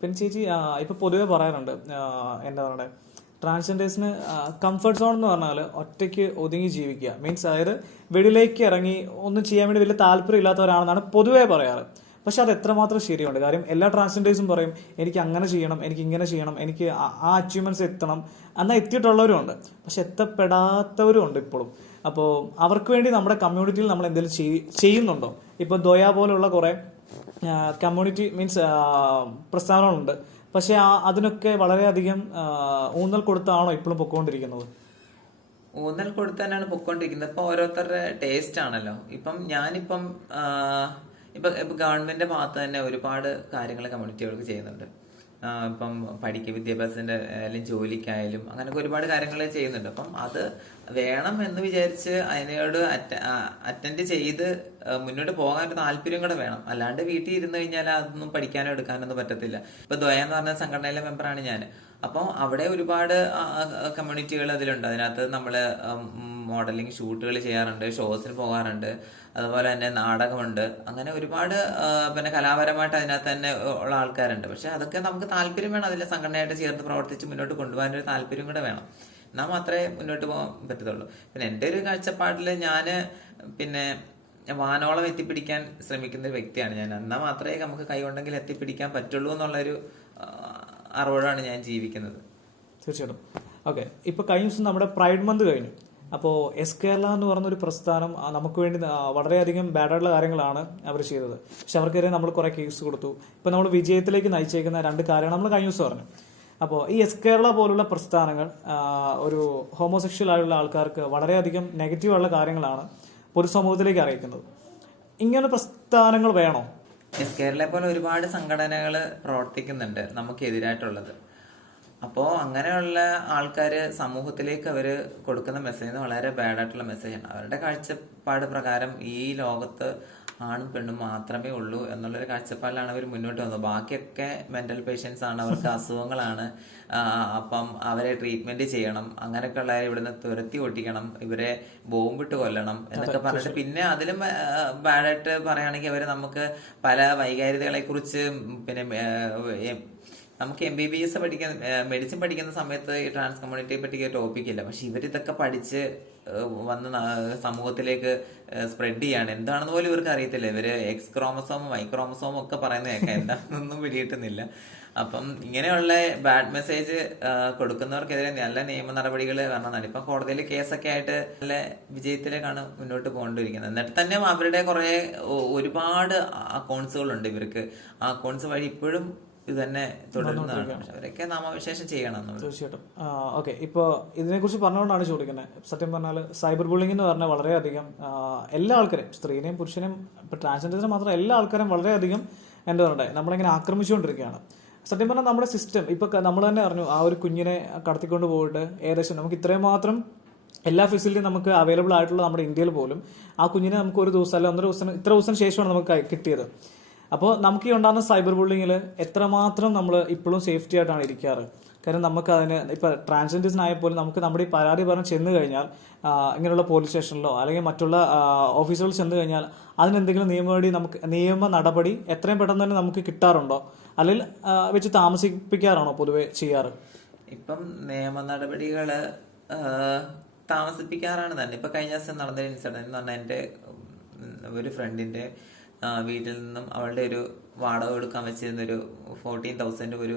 പിന്നെ ചേച്ചി ഇപ്പൊ പൊതുവെ പറയാറുണ്ട്, എന്താ പറയുക, ട്രാൻസ്ജെൻഡേഴ്സിന് കംഫർട്ട് സോൺ എന്ന് പറഞ്ഞാൽ ഒറ്റയ്ക്ക് ഒതുങ്ങി ജീവിക്കുക, മീൻസ് അതായത് വെളിയിലേക്ക് ഇറങ്ങി ഒന്നും ചെയ്യാൻ വേണ്ടി വലിയ താല്പര്യം ഇല്ലാത്തവരാണെന്നാണ് പൊതുവേ പറയാറ്. പക്ഷെ അത് എത്രമാത്രം ശരിയുണ്ട്? കാര്യം എല്ലാ ട്രാൻസ്ജെൻഡേഴ്സും പറയും എനിക്ക് അങ്ങനെ ചെയ്യണം, എനിക്ക് ഇങ്ങനെ ചെയ്യണം, എനിക്ക് ആ അച്ചീവ്മെന്റ്സ് എത്തണം, എന്നാൽ എത്തിയിട്ടുള്ളവരും ഉണ്ട്, പക്ഷെ എത്തപ്പെടാത്തവരും ഉണ്ട് ഇപ്പോഴും. അപ്പോൾ അവർക്ക് വേണ്ടി നമ്മുടെ കമ്മ്യൂണിറ്റിയിൽ നമ്മൾ എന്തെങ്കിലും ചെയ്യുന്നുണ്ടോ? ഇപ്പോൾ ദോയ പോലുള്ള കുറെ കമ്മ്യൂണിറ്റി മീൻസ് പ്രസ്ഥാനങ്ങളുണ്ട്, പക്ഷെ അതിനൊക്കെ വളരെയധികം ഊന്നൽ കൊടുത്താണോ ഇപ്പോഴും പൊക്കോണ്ടിരിക്കുന്നത്? ഊന്നൽ കൊടുത്ത് തന്നെയാണ് പൊക്കോണ്ടിരിക്കുന്നത്. ഇപ്പൊ ഓരോരുത്തരുടെ ടേസ്റ്റ് ആണല്ലോ. ഇപ്പം ഞാനിപ്പം ഇപ്പൊ ഗവൺമെന്റിന്റെ ഭാഗത്ത് തന്നെ ഒരുപാട് കാര്യങ്ങൾ കമ്മ്യൂണിറ്റികൾക്ക് ചെയ്യുന്നുണ്ട്. ഇപ്പം വിദ്യാഭ്യാസത്തിന്റെ ആയാലും ജോലിക്കായാലും അങ്ങനെയൊക്കെ ഒരുപാട് കാര്യങ്ങൾ ചെയ്യുന്നുണ്ട്. അപ്പം അത് വേണം എന്ന് വിചാരിച്ച് അതിനോട് അറ്റൻഡ് ചെയ്ത് മുന്നോട്ട് പോകാൻ ഒരു താല്പര്യം കൂടെ വേണം. അല്ലാണ്ട് വീട്ടിൽ ഇരുന്ന് കഴിഞ്ഞാൽ അതൊന്നും പഠിക്കാനോ എടുക്കാനൊന്നും പറ്റത്തില്ല. ഇപ്പൊ ദ്വയ എന്ന് പറഞ്ഞ സംഘടനയിലെ മെമ്പറാണ് ഞാൻ. അപ്പോൾ അവിടെ ഒരുപാട് കമ്മ്യൂണിറ്റികൾ അതിലുണ്ട്. അതിനകത്ത് നമ്മള് മോഡലിംഗ് ഷൂട്ടുകൾ ചെയ്യാറുണ്ട്, ഷോസിന് പോകാറുണ്ട്, അതുപോലെ തന്നെ നാടകമുണ്ട്. അങ്ങനെ ഒരുപാട് പിന്നെ കലാപരമായിട്ട് അതിനകത്ത് തന്നെ ഉള്ള ആൾക്കാരുണ്ട്. പക്ഷെ അതൊക്കെ നമുക്ക് താല്പര്യം വേണം. അതിലെ സംഘടനയായിട്ട് ചേർന്ന് പ്രവർത്തിച്ച് മുന്നോട്ട് കൊണ്ടുപോകാൻ ഒരു താല്പര്യം കൂടെ വേണം. എന്നാൽ മാത്രമേ മുന്നോട്ട് പോകാൻ പറ്റത്തുള്ളൂ. പിന്നെ എൻ്റെ ഒരു കാഴ്ചപ്പാടിൽ ഞാൻ പിന്നെ വാനോളം എത്തിപ്പിടിക്കാൻ ശ്രമിക്കുന്ന ഒരു വ്യക്തിയാണ് ഞാൻ. എന്നാൽ മാത്രമേ നമുക്ക് കൈകൊണ്ടെങ്കിൽ എത്തിപ്പിടിക്കാൻ പറ്റുള്ളൂ എന്നുള്ളൊരു അറിവോടാണ് ഞാൻ ജീവിക്കുന്നത്. തീർച്ചയായിട്ടും. ഓക്കെ, ഇപ്പൊ കഴിഞ്ഞ ദിവസം നമ്മുടെ പ്രൈഡ് മന്ത് കഴിഞ്ഞു. അപ്പോൾ എസ് കേരള എന്ന് പറഞ്ഞൊരു പ്രസ്ഥാനം നമുക്ക് വേണ്ടി വളരെയധികം ബാഡായിട്ടുള്ള കാര്യങ്ങളാണ് അവർ ചെയ്തത്. പക്ഷെ അവർക്കെതിരെ നമ്മൾ കുറെ കേസ് കൊടുത്തു. ഇപ്പൊ നമ്മൾ വിജയത്തിലേക്ക് നയിച്ചേക്കുന്ന 2 കാര്യങ്ങൾ നമ്മൾ കഴിഞ്ഞ ദിവസം പറഞ്ഞു. അപ്പോൾ ഈ എസ് കേരള പോലുള്ള പ്രസ്ഥാനങ്ങൾ ഒരു ഹോമോസെക്ഷൽ ആയുള്ള ആൾക്കാർക്ക് വളരെയധികം നെഗറ്റീവായുള്ള കാര്യങ്ങളാണ് പൊതുസമൂഹത്തിലേക്ക് അറിയിക്കുന്നത്. ഇങ്ങനെ പ്രസ്ഥാനങ്ങൾ വേണോ? എസ് കേരളയെ പോലെ ഒരുപാട് സംഘടനകൾ പ്രവർത്തിക്കുന്നുണ്ട് നമുക്കെതിരായിട്ടുള്ളത്. അപ്പോൾ അങ്ങനെയുള്ള ആൾക്കാര് സമൂഹത്തിലേക്ക് അവര് കൊടുക്കുന്ന മെസ്സേജ് വളരെ ബാഡായിട്ടുള്ള മെസ്സേജാണ്. അവരുടെ കാഴ്ചപ്പാട് പ്രകാരം ഈ ലോകത്ത് ആണും പെണ്ണും മാത്രമേ ഉള്ളൂ എന്നുള്ളൊരു കാഴ്ചപ്പാടിലാണ് അവർ മുന്നോട്ട് വന്നത്. ബാക്കിയൊക്കെ മെന്റൽ പേഷ്യൻസ് ആണ്, അവർക്ക് അസുഖങ്ങളാണ്, അപ്പം അവരെ ട്രീറ്റ്മെന്റ് ചെയ്യണം, അങ്ങനെയൊക്കെ ഉള്ളവരെ ഇവിടുന്ന് തുരത്തി ഒട്ടിക്കണം, ഇവരെ ബോംബിട്ട് കൊല്ലണം എന്നൊക്കെ പറഞ്ഞിട്ട് പിന്നെ അതിലും ബാഡായിട്ട് പറയുകയാണെങ്കിൽ അവര് നമുക്ക് പല വൈകാരികതകളെ കുറിച്ച് പിന്നെ നമുക്ക് MBBS മെഡിസിൻ പഠിക്കുന്ന സമയത്ത് ഈ ട്രാൻസ് കമ്മ്യൂണിറ്റിയെ പറ്റി ടോപ്പിക് ഇല്ല. പക്ഷെ ഇവരിതൊക്കെ പഠിച്ച് വന്ന് സമൂഹത്തിലേക്ക് സ്പ്രെഡ് ചെയ്യാണ്. എന്താണെന്ന് പോലും ഇവർക്ക് അറിയത്തില്ല. ഇവര് എക്സ് ക്രോമസോമും വൈ ക്രോമസോമും ഒക്കെ പറയുന്ന കേൾക്കാം, എന്താണെന്നൊന്നും പിടികിട്ടുന്നില്ല. അപ്പം ഇങ്ങനെയുള്ള ബാഡ് മെസ്സേജ് കൊടുക്കുന്നവർക്കെതിരെ നല്ല നിയമ നടപടികൾ വരണതാണ്. ഇപ്പം കോടതിയിൽ കേസൊക്കെ ആയിട്ട് നല്ല വിജയത്തിലേക്കാണ് മുന്നോട്ട് പോകൊണ്ടിരിക്കുന്നത്. എന്നിട്ട് തന്നെ അവരുടെ ഒരുപാട് അക്കൗണ്ട്സുകളുണ്ട് ഇവർക്ക്. ആ അക്കൗണ്ട്സ് വഴി ഇപ്പോഴും ഇത് തന്നെ തുടരുന്നതാണ്. അവരൊക്കെ നാമവിശേഷം ചെയ്യണം. തീർച്ചയായിട്ടും. ഓക്കെ, ഇപ്പോൾ ഇതിനെക്കുറിച്ച് പറഞ്ഞുകൊണ്ടാണ് ചോദിക്കുന്നത്. സത്യം പറഞ്ഞാൽ സൈബർ ബുള്ളിംഗ് എന്ന് പറഞ്ഞാൽ വളരെയധികം എല്ലാ ആൾക്കാരെയും, സ്ത്രീനെയും പുരുഷനെയും ഇപ്പം ട്രാൻസ്ജെൻഡേഴ്സിനെ മാത്രം എല്ലാ ആൾക്കാരും വളരെയധികം എന്താ പറയുക നമ്മളിങ്ങനെ ആക്രമിച്ചുകൊണ്ടിരിക്കുകയാണ്. സത്യം പറഞ്ഞാൽ നമ്മുടെ സിസ്റ്റം ഇപ്പൊ നമ്മൾ തന്നെ അറിഞ്ഞു, ആ ഒരു കുഞ്ഞിനെ കടത്തിക്കൊണ്ട് പോയിട്ട് ഏകദേശം നമുക്ക് ഇത്രയും മാത്രം എല്ലാ ഫെസിലിറ്റിയും നമുക്ക് അവൈലബിൾ ആയിട്ടുള്ള നമ്മുടെ ഇന്ത്യയിൽ പോലും ആ കുഞ്ഞിനെ നമുക്ക് ഒരു ദിവസം അല്ല 1.5 ദിവസം ഇത്ര ദിവസം ശേഷമാണ് നമുക്ക് കിട്ടിയത്. അപ്പോൾ നമുക്ക് ഈ ഉണ്ടാകുന്ന സൈബർ ബുള്ളിങ്ങിൽ എത്രമാത്രം നമ്മൾ ഇപ്പോഴും സേഫ്റ്റി ആയിട്ടാണ് ഇരിക്കാറ്? കാര്യം നമുക്ക് അതിന് ഇപ്പം ട്രാൻസ്ജെൻഡേഴ്സിനായാൽ പോലും നമുക്ക് നമ്മുടെ ഈ പരാതി പറഞ്ഞ് ചെന്ന് കഴിഞ്ഞാൽ ഇങ്ങനെയുള്ള പോലീസ് സ്റ്റേഷനിലോ അല്ലെങ്കിൽ മറ്റുള്ള ഓഫീസുകളിൽ ചെന്ന് കഴിഞ്ഞാൽ അതിനെന്തെങ്കിലും നിയമ നടപടി എത്രയും പെട്ടെന്ന് തന്നെ നമുക്ക് കിട്ടാറുണ്ടോ, അല്ലെങ്കിൽ വെച്ച് താമസിപ്പിക്കാറാണോ പൊതുവെ ചെയ്യാറ്? ഇപ്പം നിയമ നടപടികള് താമസിപ്പിക്കാറാണ് തന്നെ. ഇപ്പൊ കഴിഞ്ഞ ദിവസം നടന്നൊരു ഇൻസിഡന്റ് എന്ന് പറഞ്ഞാൽ എൻ്റെ ഒരു ഫ്രണ്ടിന്റെ വീട്ടിൽ നിന്നും അവളുടെ ഒരു വാടക കൊടുക്കാൻ വെച്ചിരുന്നൊരു 14,000 ഒരു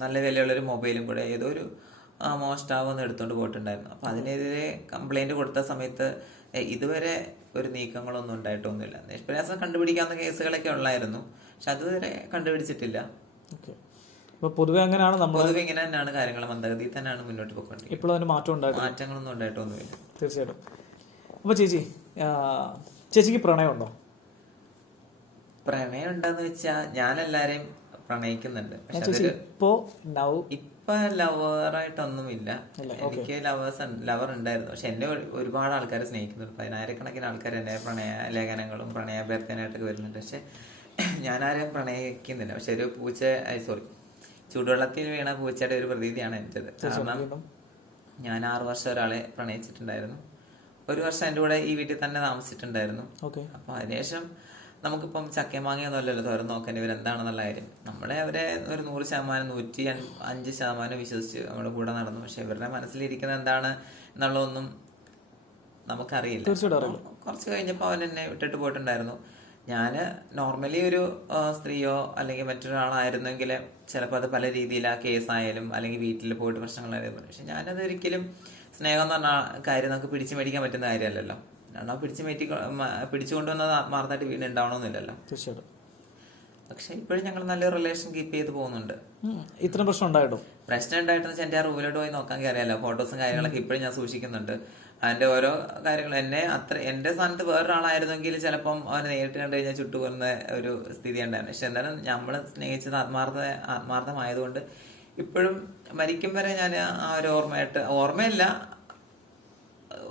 നല്ല വിലയുള്ളൊരു മൊബൈലും കൂടെ ഏതോ ഒരു മോഷ്ടാവെന്ന് എടുത്തുകൊണ്ട് പോയിട്ടുണ്ടായിരുന്നു. അപ്പൊ അതിനെതിരെ കംപ്ലൈന്റ് കൊടുത്ത സമയത്ത് ഇതുവരെ ഒരു നീക്കങ്ങളൊന്നും ഉണ്ടായിട്ടൊന്നുമില്ല. നിഷ്പ്രയാസം കണ്ടുപിടിക്കാവുന്ന കേസുകളൊക്കെ ഉള്ളായിരുന്നു, പക്ഷെ അതുവരെ കണ്ടുപിടിച്ചിട്ടില്ല. പൊതുവെ അങ്ങനെയാണ് പൊതുവെ ഇങ്ങനെ തന്നെയാണ് കാര്യങ്ങൾ, മന്ദഗതിയിൽ തന്നെയാണ് മുന്നോട്ട് പോയിക്കൊണ്ടിരിക്കുന്നത്. ഇപ്പോഴും അതിന് മാറ്റങ്ങളൊന്നും ഉണ്ടായിട്ടൊന്നുമില്ല. തീർച്ചയായിട്ടും. അപ്പൊ ചേച്ചിക്ക് പ്രണയമുണ്ടോ? പ്രണയം ഉണ്ടെന്ന് വെച്ചാ ഞാൻ എല്ലാരെയും പ്രണയിക്കുന്നുണ്ട്. പക്ഷെ ഇപ്പൊ ലവറായിട്ടൊന്നുമില്ല. എനിക്ക് ലവർ ഉണ്ടായിരുന്നു. പക്ഷെ എന്നെ ഒരുപാട് ആൾക്കാരെ സ്നേഹിക്കുന്നുണ്ട്. 10,000-കണക്കിന് ആൾക്കാർ എന്നെ പ്രണയ ലേഖനങ്ങളും പ്രണയാഭ്യർത്ഥനയായിട്ടൊക്കെ വരുന്നുണ്ട്. പക്ഷെ ഞാൻ ആരെയും പ്രണയിക്കുന്നില്ല. പക്ഷെ ഒരു ചൂടുവെള്ളത്തിൽ വീണ പൂച്ചയുടെ ഒരു പ്രതീതിയാണ് എന്റേത്. കാരണം ഞാൻ 6 വർഷം ഒരാളെ പ്രണയിച്ചിട്ടുണ്ടായിരുന്നു. 1 വർഷം എൻ്റെ കൂടെ ഈ വീട്ടിൽ തന്നെ താമസിച്ചിട്ടുണ്ടായിരുന്നു. അപ്പൊ അതിനുശേഷം നമുക്കിപ്പം ചക്കയും മാങ്ങയൊന്നും അല്ലല്ലോ തുറന്നു നോക്കാൻ ഇവരെന്താണെന്നുള്ള കാര്യം. നമ്മളെ അവരെ ഒരു 100%, 105% വിശ്വസിച്ച് നമ്മുടെ കൂടെ നടന്നു. പക്ഷെ ഇവരുടെ മനസ്സിലിരിക്കുന്നത് എന്താണ് എന്നുള്ളതൊന്നും നമുക്കറിയില്ല. കുറച്ച് കഴിഞ്ഞപ്പോൾ അവൻ എന്നെ വിട്ടിട്ട് പോയിട്ടുണ്ടായിരുന്നു. ഞാൻ നോർമലി ഒരു സ്ത്രീയോ അല്ലെങ്കിൽ മറ്റൊരാളായിരുന്നെങ്കിൽ ചിലപ്പോൾ അത് പല രീതിയിൽ ആ കേസായാലും അല്ലെങ്കിൽ വീട്ടിൽ പോയിട്ട് പ്രശ്നങ്ങളായിരുന്നു. പക്ഷെ ഞാനത് ഒരിക്കലും സ്നേഹം എന്ന് പറഞ്ഞ കാര്യം നമുക്ക് പിടിച്ചു മേടിക്കാൻ പറ്റുന്ന കാര്യമല്ലല്ലോ. കാരണം പിടിച്ചുകൊണ്ടുവന്നത് ആത്മാർത്ഥമായിട്ട് വീണ്ടും ഉണ്ടാവണമെന്നില്ലല്ലോ. തീർച്ചയായിട്ടും. പക്ഷെ ഇപ്പോഴും ഞങ്ങൾ നല്ലൊരു റിലേഷൻ കീപ്പ് ചെയ്ത് പോകുന്നുണ്ട്. ഇത്ര പ്രശ്നം ഉണ്ടായിട്ടും ഉണ്ടായിട്ടെന്ന് വെച്ചാൽ എന്റെ ആ റൂമിലോട്ട് പോയി നോക്കാൻ അറിയാലോ. ഫോട്ടോസും കാര്യങ്ങളൊക്കെ ഇപ്പോഴും ഞാൻ സൂക്ഷിക്കുന്നുണ്ട്. അതിന്റെ ഓരോ കാര്യങ്ങൾ എന്റെ സ്ഥാനത്ത് വേറൊരാളായിരുന്നെങ്കിൽ ചിലപ്പം അവനെ നേരിട്ട് കണ്ടു കഴിഞ്ഞാൽ ചുട്ടുപോകുന്ന ഒരു സ്ഥിതി ഉണ്ടായിരുന്നു. പക്ഷെ എന്തായാലും നമ്മള് സ്നേഹിച്ചത് ആത്മാർത്ഥമായതുകൊണ്ട് ഇപ്പോഴും മരിക്കും വരെ ഞാൻ ആ ഒരു ഓർമ്മയില്ല,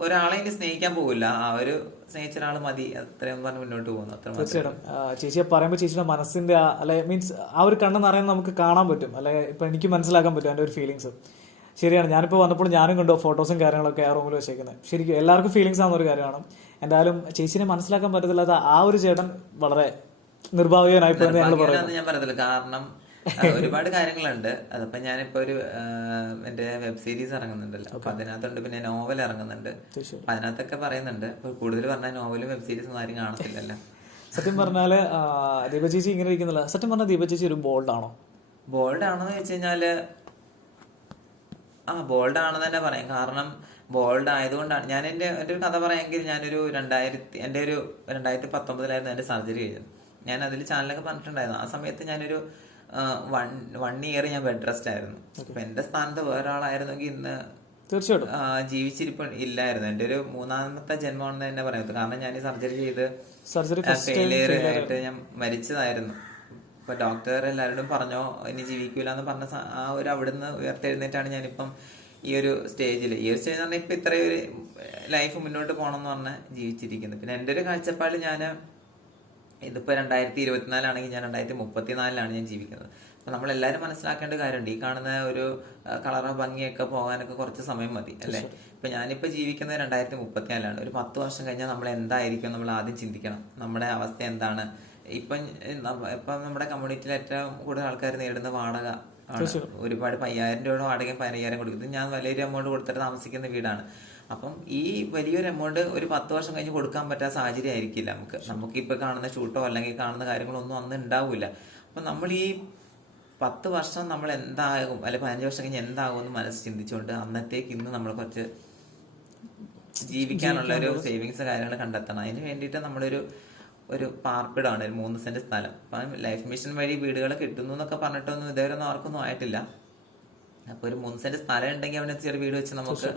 ഒരാളെ എനിക്ക് സ്നേഹിക്കാൻ പോകില്ല. ആ ഒരു സ്നേഹിച്ച ഒരാൾ മതി, അത്രയും പറഞ്ഞ് മുന്നോട്ട് പോകുന്നു. തീർച്ചയായിട്ടും. ചേച്ചിയെ പറയുമ്പോൾ ചേച്ചിയുടെ മനസ്സിന്റെ അല്ലെ മീൻസ് ആ ഒരു കണ്ണ് നിറയുന്നത് നമുക്ക് കാണാൻ പറ്റും, അല്ലെ ഇപ്പൊ എനിക്ക് മനസ്സിലാക്കാൻ പറ്റും അതിന്റെ ഒരു ഫീലിങ്സ്. ശരിയാണ്. ഞാനിപ്പോൾ വന്നപ്പോൾ ഞാനും കണ്ടു ഫോട്ടോസും കാര്യങ്ങളൊക്കെ ആ റൂമിൽ വെച്ചേക്കുന്നത്. ശരിക്കും എല്ലാവർക്കും ഫീലിങ്സ് ആവുന്ന ഒരു കാര്യമാണ്. എന്തായാലും ചേച്ചിനെ മനസ്സിലാക്കാൻ പറ്റത്തില്ലാത്ത ആ ഒരു ചേട്ടൻ വളരെ നിർഭാഗ്യനായിപ്പോയെന്ന് ഞങ്ങൾ പറയുന്നത്. ഞാൻ പറയത്തില്ല, കാരണം ഒരുപാട് കാര്യങ്ങളുണ്ട്. അതിപ്പോ ഞാനിപ്പോ എന്റെ വെബ് സീരീസ് ഇറങ്ങുന്നുണ്ടല്ലോ, അപ്പൊ അതിനകത്തുണ്ട്. പിന്നെ നോവൽ ഇറങ്ങുന്നുണ്ട്. അപ്പൊ അതിനകത്തൊക്കെ പറയുന്നുണ്ട്. ഇപ്പൊ കൂടുതൽ പറഞ്ഞാൽ നോവലും വെബ് സീരീസും ആരും കാണത്തില്ലല്ലോ. സത്യം പറഞ്ഞാല് ദീപ ചേച്ചി ഇങ്ങനെ ഇരിക്കുന്നില്ല. സത്യം പറഞ്ഞാൽ ദീപ ചേച്ചി ഒരു ബോൾഡ് ആണോ? ബോൾഡ് ആണെന്ന് വെച്ച് കഴിഞ്ഞാല് ബോൾഡ് ആണെന്ന് തന്നെ പറയാം. കാരണം ബോൾഡ് ആയതുകൊണ്ടാണ് ഞാൻ എന്റെ ഒരു കഥ പറയാമെങ്കിൽ, ഞാനൊരു 2019 എന്റെ സർജറി കഴിഞ്ഞത്. ഞാൻ അതിൽ ചാനലൊക്കെ പറഞ്ഞിട്ടുണ്ടായിരുന്നു. ആ സമയത്ത് ഞാനൊരു 1 ഇയർ ഞാൻ ബെഡ് റെസ്റ്റ് ആയിരുന്നു. അപ്പൊ എന്റെ സ്ഥാനത്ത് വേറൊരാളായിരുന്നെങ്കിൽ ഇന്ന് തീർച്ചയായിട്ടും ജീവിച്ചിരിപ്പ് ഇല്ലായിരുന്നു. എന്റെ ഒരു 3ാമത്തെ ജന്മമാണെന്ന് തന്നെ പറയാം. കാരണം ഞാൻ ഈ സർജറി ചെയ്ത് ഫെയിലിയർ ആയിട്ട് ഞാൻ മരിച്ചതായിരുന്നു. ഇപ്പൊ ഡോക്ടർ എല്ലാവരോടും പറഞ്ഞോ ഇനി ജീവിക്കൂല എന്ന് പറഞ്ഞ ആ ഒരു അവിടുന്ന് ഉയർത്തെഴുന്നേറ്റാണ് ഞാനിപ്പം ഈ ഒരു സ്റ്റേജിൽ എന്ന് പറഞ്ഞാൽ ഇപ്പൊ ഇത്രയൊരു ലൈഫ് മുന്നോട്ട് പോകണം എന്ന് പറഞ്ഞാൽ ജീവിച്ചിരിക്കുന്നത്. പിന്നെ എന്റെ ഒരു കാഴ്ചപ്പാട് ഇതിപ്പോ 2024 ആണെങ്കിൽ ഞാൻ 2034 ഞാൻ ജീവിക്കുന്നത്. അപ്പൊ നമ്മളെല്ലാരും മനസ്സിലാക്കേണ്ട കാര്യമുണ്ട്. ഈ കാണുന്ന ഒരു കളറോ ഭംഗിയൊക്കെ പോകാനൊക്കെ കുറച്ച് സമയം മതി അല്ലെ. ഇപ്പൊ ഞാനിപ്പോ ജീവിക്കുന്നത് 2034. ഒരു 10 വർഷം കഴിഞ്ഞാൽ നമ്മൾ എന്തായിരിക്കും നമ്മൾ ആദ്യം ചിന്തിക്കണം. നമ്മുടെ അവസ്ഥ എന്താണ്? ഇപ്പം നമ്മുടെ കമ്മ്യൂണിറ്റിയിൽ ഏറ്റവും കൂടുതൽ ആൾക്കാർ നേരിടുന്ന വാടക ആണ്. ഒരുപാട് 5,000 രൂപയുടെ വാടകയും 15,000 കൊടുക്കുന്നത്. ഞാൻ വലിയൊരു എമൗണ്ട് കൊടുത്തിട്ട് താമസിക്കുന്ന വീടാണ്. അപ്പം ഈ വലിയൊരു എമൗണ്ട് ഒരു 10 വർഷം കഴിഞ്ഞ് കൊടുക്കാൻ പറ്റാത്ത സാഹചര്യം ആയിരിക്കില്ല നമുക്കിപ്പോ കാണുന്ന ഷൂട്ടോ അല്ലെങ്കിൽ കാണുന്ന കാര്യങ്ങളൊന്നും അന്ന് ഉണ്ടാവില്ല. അപ്പൊ നമ്മൾ ഈ 10 വർഷം നമ്മൾ എന്താകും, അല്ലെ 15 വർഷം കഴിഞ്ഞ് എന്താകും എന്ന് മനസ്സ് ചിന്തിച്ചുകൊണ്ട് അന്നത്തേക്ക് ഇന്ന് നമ്മൾ കുറച്ച് ജീവിക്കാനുള്ള ഒരു സേവിങ്സ് കാര്യങ്ങൾ കണ്ടെത്തണം. അതിന് വേണ്ടിയിട്ട് നമ്മളൊരു പാർപ്പിടമാണ്, ഒരു 3 സെന്റ് സ്ഥലം. അപ്പം ലൈഫ് മിഷൻ വഴി വീടുകൾ കിട്ടുന്നു എന്നൊക്കെ പറഞ്ഞിട്ടൊന്നും ഇതുവരെ ആർക്കൊന്നും ആയിട്ടില്ല. അപ്പൊ ഒരു 3 സെന്റ് സ്ഥലം ഉണ്ടെങ്കിൽ അവന് ചെറിയ വീട് വെച്ച് നമുക്ക്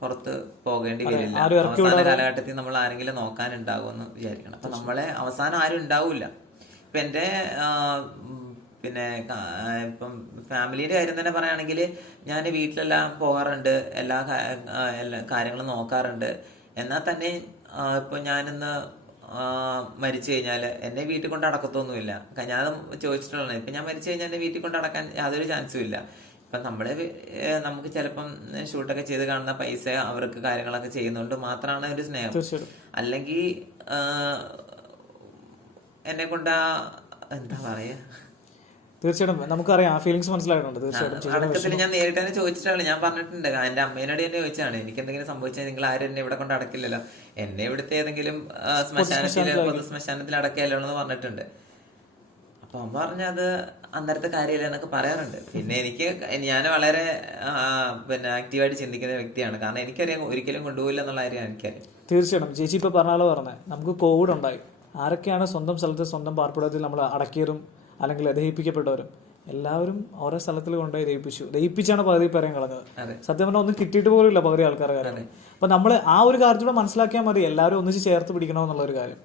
പുറത്ത് പോകേണ്ടി വരില്ല. അവസാന കാലഘട്ടത്തിൽ നമ്മൾ ആരെങ്കിലും നോക്കാനുണ്ടാകുമെന്ന് വിചാരിക്കണം. അപ്പൊ നമ്മളെ അവസാനം ആരും ഉണ്ടാവില്ല. ഇപ്പൊ എന്റെ പിന്നെ ഇപ്പം ഫാമിലിയുടെ കാര്യം തന്നെ പറയുകയാണെങ്കിൽ ഞാൻ വീട്ടിലെല്ലാം പോകാറുണ്ട്, എല്ലാ കാര്യങ്ങളും നോക്കാറുണ്ട്. എന്നാൽ തന്നെ ഇപ്പൊ ഞാനിന്ന് മരിച്ചു കഴിഞ്ഞാല് എന്നെ വീട്ടിൽ കൊണ്ട് അടക്കത്തൊന്നുമില്ല. ഞാൻ ചോദിച്ചിട്ടുള്ളത്, ഇപ്പൊ ഞാൻ മരിച്ചു കഴിഞ്ഞാൽ എന്നെ വീട്ടിൽ കൊണ്ട് അടക്കാൻ യാതൊരു ചാൻസും ഇല്ല. ഇപ്പൊ നമുക്ക് ചിലപ്പം ഷൂട്ടൊക്കെ ചെയ്ത് കാണുന്ന പൈസ അവർക്ക് കാര്യങ്ങളൊക്കെ ചെയ്യുന്നതുകൊണ്ട് മാത്രമാണ് ഒരു സ്നേഹം. അല്ലെങ്കിൽ എന്നെ കൊണ്ട് എന്താ പറയാ, തീർച്ചയായിട്ടും നമുക്കറിയാം ആ ഫീലിങ്സ് മനസ്സിലായിട്ടുണ്ട്. അടക്കത്തിൽ ഞാൻ നേരിട്ട് തന്നെ ചോദിച്ചിട്ടാണ്, ഞാൻ പറഞ്ഞിട്ടുണ്ട്. എന്റെ അമ്മേനോട് തന്നെ ചോദിച്ചാണ്, എനിക്ക് എന്തെങ്കിലും സംഭവിച്ചാൽ നിങ്ങൾ ആരും എന്നെ ഇവിടെ കൊണ്ട് അടക്കില്ലല്ലോ, എന്നെ ഇവിടുത്തെ ഏതെങ്കിലും ശ്മശാനത്തിൽ അടക്കിയല്ലോ എന്ന് പറഞ്ഞിട്ടുണ്ട്. അപ്പൊ അമ്മ പറഞ്ഞത് അന്നേരത്തെ കാര്യമില്ല എന്നൊക്കെ പറയാറുണ്ട്. പിന്നെ ഞാൻ വളരെ ആക്റ്റീവായിട്ട് ചിന്തിക്കുന്ന വ്യക്തിയാണ്. കാരണം എനിക്കറിയാം ഒരിക്കലും കൊണ്ടുപോയില്ല എന്നുള്ള കാര്യം എനിക്കറിയാം. തീർച്ചയായിട്ടും ചേച്ചി ഇപ്പൊ പറഞ്ഞാലോ നമുക്ക് കോവിഡ് ഉണ്ടായി. ആരൊക്കെയാണ് സ്വന്തം സ്ഥലത്ത് സ്വന്തം പാർപ്പിടത്തിൽ നമ്മൾ അടക്കിയതും അല്ലെങ്കിൽ ദഹിപ്പിക്കപ്പെട്ടവരും എല്ലാവരും ഓരോ സ്ഥലത്തിൽ കൊണ്ടുപോയി ദഹിപ്പിച്ചാണ് പകുതി പേരെയും കളഞ്ഞത്. സത്യം പറഞ്ഞാൽ ഒന്നും കിട്ടിയിട്ട് പോലും ഇല്ല പകുതി ആൾക്കാരുടെ കാര്യം. അപ്പൊ നമ്മൾ ആ ഒരു കാര്യത്തോടെ മനസ്സിലാക്കിയാൽ മതി എല്ലാവരും ഒന്നിച്ച് ചേർത്ത് പിടിക്കണമെന്നുള്ള ഒരു കാര്യം.